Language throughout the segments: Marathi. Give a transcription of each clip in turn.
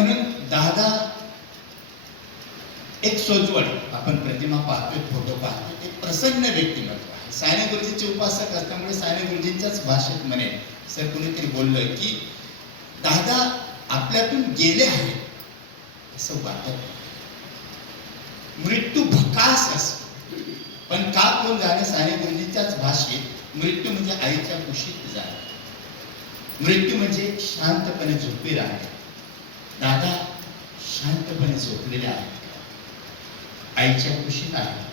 म्हणून दादा एक सोजवळ, आपण प्रतिमा पाहतोय, फोटो पाहतोय, एक प्रसन्न व्यक्तिमत्व आहे. साने गुरुजींचे उपासक असल्यामुळे साने गुरुजींच्याच भाषेत म्हणे सर कुणीतरी बोललोय की दादा आपल्यातून गेले आहे असं वाटत, मृत्यू भकास असतो, पण का कोण जाणे. साने गुरुजींच्याच भाषेत मृत्यू म्हणजे आईच्या कुशीत जाणे, मृत्यू म्हणजे शांतपणे झोपी राहणे. दादा शांतपणे झोपलेले आहेत, आईच्या कुशीत आहे.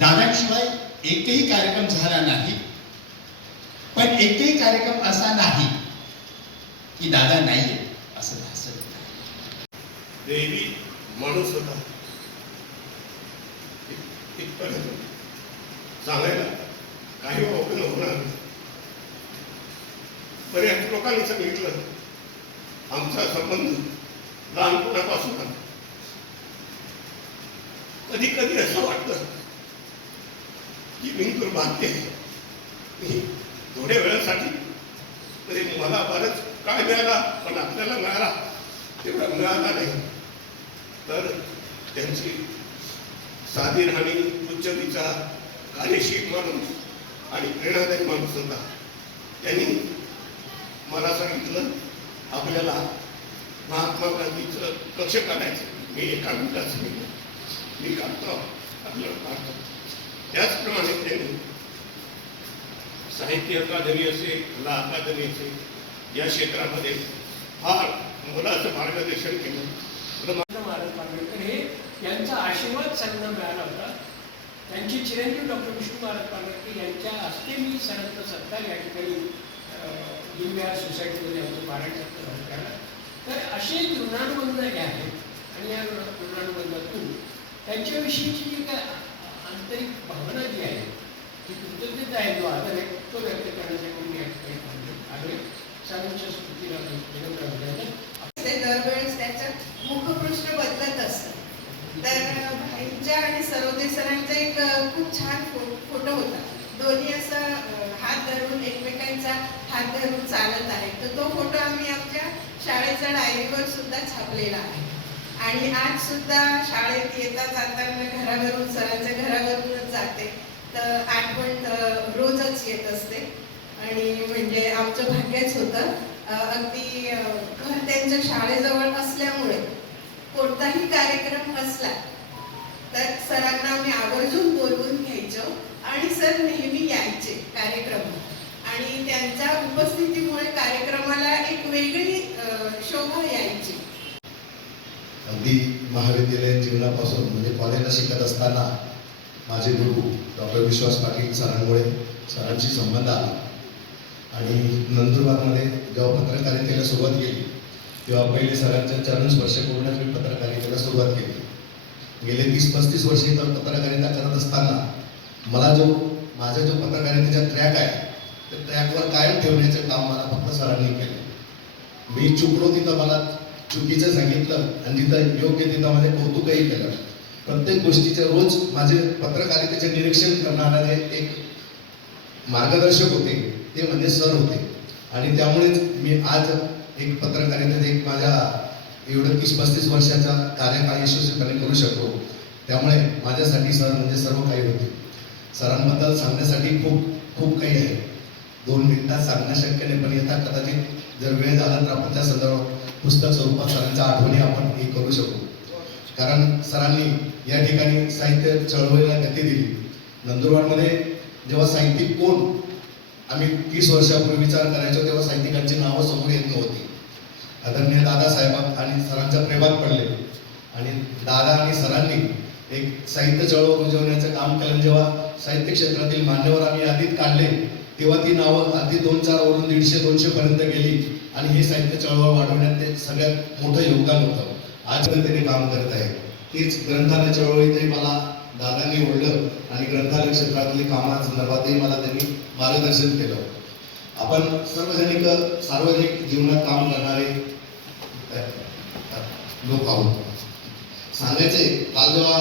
दादांशिवाय एकही कार्यक्रम झाला नाही, पण एकही कार्यक्रम असा नाही की दादा नाहीये असं भासत नाही. देवी माणूस होता इथपर्यंत सांगायला काही ओळखून होणार. बऱ्याच लोकांनी सांगितलं आमचा संबंध लहानपणापासून आहे. कधी कधी असं वाटतं की मी दुर्भाग्य आहे, मी थोड्या वेळासाठी तरी मला बरंच काय मिळाला, पण आपल्याला मिळाला तेवढा मिळाला नाही. तर त्यांची साधी राहणी, उच्च विचार, कार्यशील माणूस आणि प्रेरणादायी माणूस होता. त्यांनी मला सांगितलं आपल्याला महात्मा गांधीचं कक्ष काढायचं. मी एका मिनिटात मी काढतो, आपल्याला काढतो. त्याचप्रमाणे त्यांनी साहित्य अकादमी असेल, कला अकादमी असेल, या क्षेत्रामध्ये फार मोलाचं मार्गदर्शन केलं. महाराज पांढरेकर हे यांचा आशीर्वाद सरांना मिळाला होता. त्यांचे चिरंजीव डॉक्टर विष्णू महाराज पांढरेकर यांच्या हस्ते मी सरांचा सत्कार या ठिकाणी दीनदयाळ सोसायटीमध्ये आमचं पारायण सत्कार केला. तर असे ऋणानुबंध हे आहेत आणि या ऋणानुबंधातून त्यांच्याविषयीची जी काय आंतरिक भावना जी आहे ती कृतज्ञता आहे, जो आदर आहे तो व्यक्त करण्यासाठी मी या ठिकाणी थांबलो. आणि सरांच्या स्मृतीला दरवेळेस त्याचं मुखपृष्ठ बदलत असतं. तर भाईंच्या आणि सरोदे सरांचा एक खूप छान फोटो होता. दोन्ही असं हात धरून एकमेकांचा हात धरून चालत आहे. तर तो फोटो आम्ही आमच्या शाळेच्या डायरीवर सुद्धा छापलेला आहे. आणि आज सुद्धा शाळेत येता जाताना घरावरून सरांच्या घरावरूनच जाते, तर आठवण रोजच येत असते. आणि म्हणजे आमचं भाग्यच होतं. अगदी घर त्यांच्या शाळेजवळ असल्यामुळे कोणताही कार्यक्रम असला तर सरांना आम्ही आवर्जून बोलवून घ्यायचो आणि सर नेहमी यायचे कार्यक्रम. आणि त्यांच्या उपस्थितीमुळे कार्यक्रमाला एक वेगळी शोभा यायची. अगदी महाविद्यालयीन जीवनापासून म्हणजे कॉलेजला शिकत असताना माझे गुरु डॉक्टर विश्वास पाटील सरांमुळे सरांशी संबंध आला. आणि नंदुरबारमध्ये जेव्हा पत्रकारितेला सुरुवात केली तेव्हा पहिले सरांच्या चरण स्पर्श करूनच मी पत्रकारितेला सुरुवात केली. गेले 30-35 वर्षे इथं पत्रकारिता करत असताना मला माझा जो पत्रकारितेचा ट्रॅक आहे त्या ट्रॅकवर कायम ठेवण्याचं काम मला फक्त सरांनी केलं. मी चुकलो तिथं मला चुकीचं सांगितलं आणि जिथं योग्य तिथं माझे कौतुकही केलं. प्रत्येक गोष्टीचं रोज माझे पत्रकारितेचे निरीक्षण करणारे एक मार्गदर्शक होते, ते म्हणजे सर होते. आणि त्यामुळेच मी आज एक पत्रकारितेत एक माझ्या एवढं 30-35 वर्षाचा कार्यकाळ यशस्वीपणे करू शकतो. त्यामुळे माझ्यासाठी सर म्हणजे सर्व काही होते. सरांबद्दल सांगण्यासाठी खूप खूप काही आहे. 2 मिनिटात सांगणं शक्य नाही, पण येता कदाचित जर वेळ झाला तर आपण त्या संदर्भात पुस्तक स्वरूपात सरांच्या आठवणी आपण हे करू शकू. कारण सरांनी या ठिकाणी साहित्य चळवळीला गती दिली. नंदुरबारमध्ये जेव्हा साहित्यिक कोण आम्ही 30 वर्षापूर्वी विचार करायचो तेव्हा साहित्यिकांची नावं समोर येत नव्हती. आदरणीय दादासाहेब आणि सरांच्या प्रेमात पडले आणि दादा आणि सरांनी एक साहित्य चळवळ रुजवण्याचं काम केलं. जेव्हा साहित्य क्षेत्रातील मान्यवर आम्ही यादीत काढले तेव्हा ती नावं अगदी 2-4 वरून 150-200 पर्यंत गेली. आणि हे साहित्य चळवळ वाढवण्यात ते सगळ्यात मोठं योगदान होतं. आज त्यांनी काम करत आहे. तीच ग्रंथालय चळवळीतही मला दादांनी ओढलं आणि ग्रंथालय क्षेत्रातली कामासंदर्भातही मला त्यांनी मार्गदर्शन केलं. आपण सार्वजनिक जीवनात काम करणारे लोक आहोत. सांगायचे काल जेव्हा